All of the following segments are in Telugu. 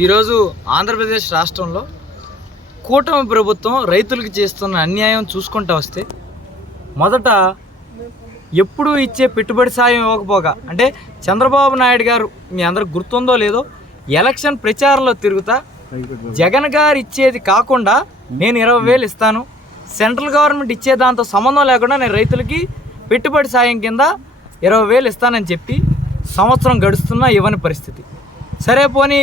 ఈరోజు ఆంధ్రప్రదేశ్ రాష్ట్రంలో కూటమి ప్రభుత్వం రైతులకు చేస్తున్న అన్యాయం చూసుకుంటూ వస్తే మొదట ఎప్పుడు ఇచ్చే పెట్టుబడి సాయం ఇవ్వకపోగా అంటే చంద్రబాబు నాయుడు గారు మీ అందరికి గుర్తుందో లేదో ఎలక్షన్ ప్రచారంలో తిరుగుతా జగన్ గారు ఇచ్చేది కాకుండా నేను 20,000 ఇస్తాను, సెంట్రల్ గవర్నమెంట్ ఇచ్చే దాంతో సంబంధం లేకుండా నేను రైతులకి పెట్టుబడి సాయం కింద 20,000 ఇస్తానని చెప్పి సంవత్సరం గడుస్తున్నా ఇవ్వని పరిస్థితి. సరే పోనీ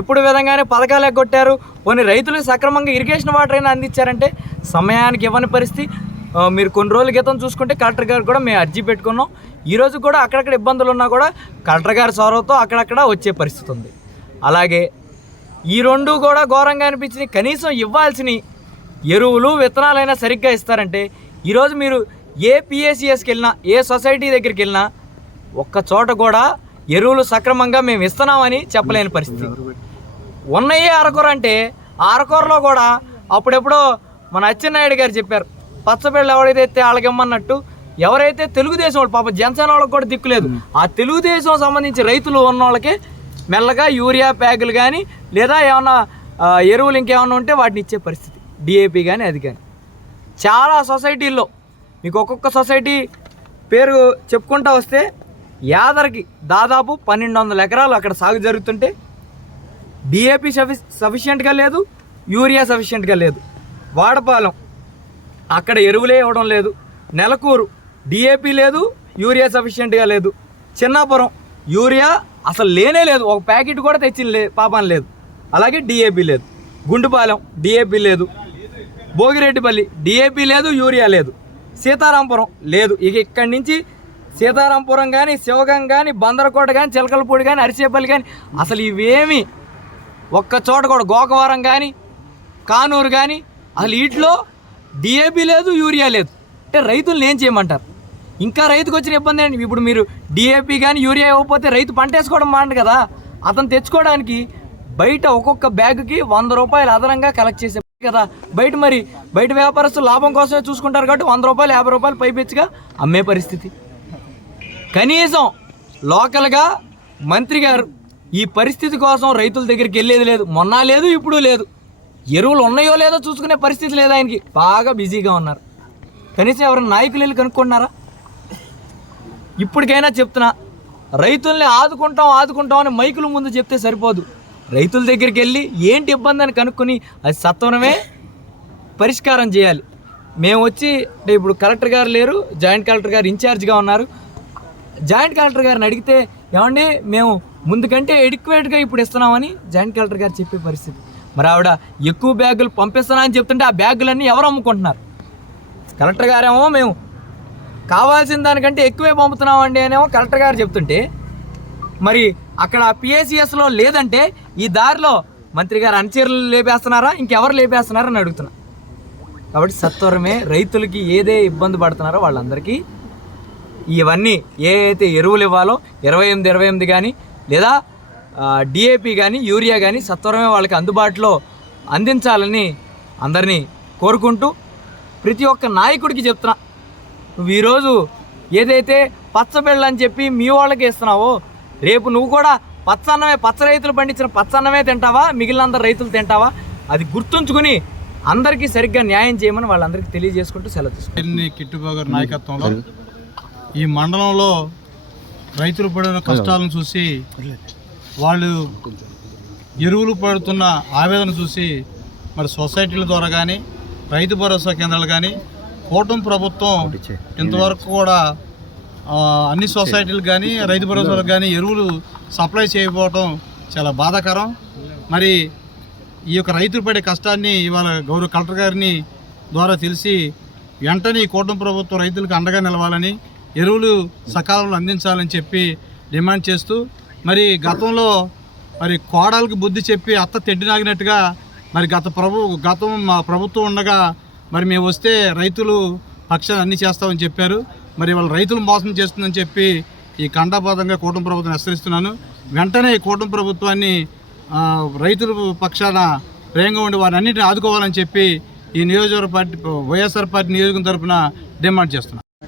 ఎప్పుడు విధంగానే పథకాలు ఎగ్గొట్టారు, పోనీ రైతులకు సక్రమంగా ఇరిగేషన్ వాటర్ అయినా అందించారంటే సమయానికి ఇవ్వని పరిస్థితి. మీరు కొన్ని రోజుల క్రితం చూసుకుంటే కలెక్టర్ గారు కూడా మేము అర్జీ పెట్టుకున్నాం. ఈరోజు కూడా అక్కడక్కడ ఇబ్బందులు ఉన్నా కూడా కలెక్టర్ గారి చొరవతో అక్కడక్కడ వచ్చే పరిస్థితి ఉంది. అలాగే ఈ రెండు కూడా ఘోరంగా అనిపించినాయి. కనీసం ఇవ్వాల్సిన ఎరువులు విత్తనాలైనా సరిగ్గా ఇస్తారంటే ఈరోజు మీరు ఏ పిఏసిఎస్కి వెళ్ళినా ఏ సొసైటీ దగ్గరికి వెళ్ళినా ఒక్క చోట కూడా ఎరువులు సక్రమంగా మేము ఇస్తున్నామని చెప్పలేని పరిస్థితి. ఉన్నయే అరకొర అంటే ఆ అరకొరలో కూడా అప్పుడెప్పుడో మన అచ్చెన్నాయుడు గారు చెప్పారు, పచ్చబిళ్ళ ఎవరైతే వాళ్ళకి ఇమ్మన్నట్టు ఎవరైతే తెలుగుదేశం వాళ్ళు పాప జనసేన వాళ్ళకి కూడా దిక్కులేదు, ఆ తెలుగుదేశం సంబంధించి రైతులు ఉన్న వాళ్ళకి మెల్లగా యూరియా ప్యాకులు కానీ లేదా ఏమన్నా ఎరువులు ఇంకేమన్నా ఉంటే వాటిని ఇచ్చే పరిస్థితి, డిఏపి కానీ అది కానీ. చాలా సొసైటీల్లో మీకు ఒక్కొక్క సొసైటీ పేరు చెప్పుకుంటూ వస్తే యాదరికి దాదాపు 1,200 ఎకరాలు అక్కడ సాగు జరుగుతుంటే డిఏపి సఫిషియెంట్గా లేదు, యూరియా సఫిషియెంట్గా లేదు. వాడపాలెం అక్కడ ఎరువులే ఇవ్వడం లేదు. నెలకూరు డిఏపి లేదు, యూరియా సఫిషియెంట్గా లేదు. చిన్నాపురం యూరియా అసలు లేనే లేదు, ఒక ప్యాకెట్ కూడా తెచ్చిన పాపం లేదు. అలాగే డిఏపి లేదు. గుండుపాలెం డిఏపి లేదు. భోగిరెడ్డిపల్లి డిఏపి లేదు, యూరియా లేదు. సీతారాంపురం లేదు. ఇక ఇక్కడి నుంచి సీతారాంపురం కానీ, శివగం కానీ, బందరకోట కానీ, చిలకలపూడి కానీ, అరిసేపల్లి కానీ అసలు ఇవేమి ఒక్క చోట కూడా, గోకవరం కానీ, కానూరు కానీ అసలు వీటిలో డిఏపి లేదు, యూరియా లేదు. అంటే రైతులను ఏం చేయమంటారు? ఇంకా రైతుకు వచ్చిన ఇబ్బంది ఏంటి? ఇప్పుడు మీరు డిఏపి కానీ యూరియా ఇవ్వకపోతే రైతు పంట వేసుకోవడం మాట కదా. అతను తెచ్చుకోవడానికి బయట ఒక్కొక్క బ్యాగుకి 100 రూపాయలు అదనంగా కలెక్ట్ చేసే కదా. బయట వ్యాపారస్తులు లాభం కోసమే చూసుకుంటారు కాబట్టి 100 రూపాయలు 50 రూపాయలు పైపెచ్చిగా అమ్మే పరిస్థితి. కనీసం లోకల్గా మంత్రి గారు ఈ పరిస్థితి కోసం రైతుల దగ్గరికి వెళ్ళేది లేదు, మొన్న లేదు, ఇప్పుడు లేదు. ఎరువులు ఉన్నాయో లేదో చూసుకునే పరిస్థితి లేదు ఆయనకి, బాగా బిజీగా ఉన్నారు. కనీసం ఎవరైనా నాయకులు వెళ్ళి కనుక్కుంటున్నారా? ఇప్పటికైనా చెప్తున్నా, రైతుల్ని ఆదుకుంటాం అని మైకుల ముందు చెప్తే సరిపోదు. రైతుల దగ్గరికి వెళ్ళి ఏంటి ఇబ్బంది అని కనుక్కొని అది సత్వరమే పరిష్కారం చేయాలి. మేము వచ్చి అంటే ఇప్పుడు కలెక్టర్ గారు లేరు, జాయింట్ కలెక్టర్ గారు ఇన్ఛార్జ్గా ఉన్నారు. జాయింట్ కలెక్టర్ గారిని అడిగితే ఏమండి మేము ముందు కంటే ఎడిక్వేట్గా ఇప్పుడు ఇస్తున్నామని జాయింట్ కలెక్టర్ గారు చెప్పే పరిస్థితి. మరి ఆవిడ ఎక్కువ బ్యాగులు పంపిస్తున్నా అని చెప్తుంటే ఆ బ్యాగులన్నీ ఎవరు అమ్ముకుంటున్నారు? కలెక్టర్ గారేమో మేము కావాల్సిన దానికంటే ఎక్కువే పంపుతున్నామండి అనేమో కలెక్టర్ గారు చెప్తుంటే, మరి అక్కడ పిఏసిఎస్లో లేదంటే ఈ దారిలో మంత్రి గారు అనుచరులు లేపేస్తున్నారా, ఇంకెవరు లేపేస్తున్నారని అడుగుతున్నా. కాబట్టి సత్వరమే రైతులకి ఏదే ఇబ్బంది పడుతున్నారో వాళ్ళందరికీ ఇవన్నీ ఏదైతే ఎరువులు ఇవ్వాలో 28 కానీ లేదా డిఏపి కానీ యూరియా కానీ సత్వరమే వాళ్ళకి అందుబాటులో అందించాలని అందరినీ కోరుకుంటూ ప్రతి ఒక్క నాయకుడికి చెప్తున్నా, నువ్వు ఈరోజు ఏదైతే పచ్చబిళ్ళ అని చెప్పి మీ వాళ్ళకి ఇస్తున్నావో రేపు నువ్వు కూడా పచ్చ రైతులు పండించిన పచ్చన్నమే తింటావా, మిగిలినందరు రైతులు తింటావా? అది గుర్తుంచుకుని అందరికీ సరిగ్గా న్యాయం చేయమని వాళ్ళందరికీ తెలియజేసుకుంటూ సెలవు తీసుకుంటాం. కిట్టుబాబు గారి నాయకత్వంలో ఈ మండలంలో రైతులు పడిన కష్టాలను చూసి, వాళ్ళు ఎరువులు పడుతున్న ఆవేదన చూసి మరి సొసైటీల ద్వారా కానీ రైతు భరోసా కేంద్రాలు కానీ కూటమి ప్రభుత్వం ఇంతవరకు కూడా అన్ని సొసైటీలు కానీ రైతు భరోసాలకు కానీ ఎరువులు సప్లై చేయకపోవటం చాలా బాధాకరం. మరి ఈ యొక్క రైతులు పడే కష్టాన్ని ఇవాళ గౌరవ కలెక్టర్ గారిని ద్వారా తెలిసి వెంటనే ఈ కూటమి ప్రభుత్వం రైతులకు అండగా నిలవాలని, ఎరువులు సకాలంలో అందించాలని చెప్పి డిమాండ్ చేస్తూ, మరి గతంలో మరి కోడలకు బుద్ధి చెప్పి అత్త తెడ్డినాగినట్టుగా మరి గతం మా ప్రభుత్వం ఉండగా మరి మేము వస్తే రైతులు పక్షాన్ని అన్నీ చేస్తామని చెప్పారు. మరి వాళ్ళు రైతులు మోసం చేస్తుందని చెప్పి ఈ ఖండాపాతంగా కూటమి ప్రభుత్వం హెచ్చరిస్తున్నాను. వెంటనే కూటమి ప్రభుత్వాన్ని రైతుల పక్షాన ప్రేమగా ఉండి వారిని అన్నింటినీ ఆదుకోవాలని చెప్పి ఈ నియోజకవర్గ పార్టీ వైఎస్ఆర్ పార్టీ నియోజకవర్గం తరఫున డిమాండ్ చేస్తున్నాను.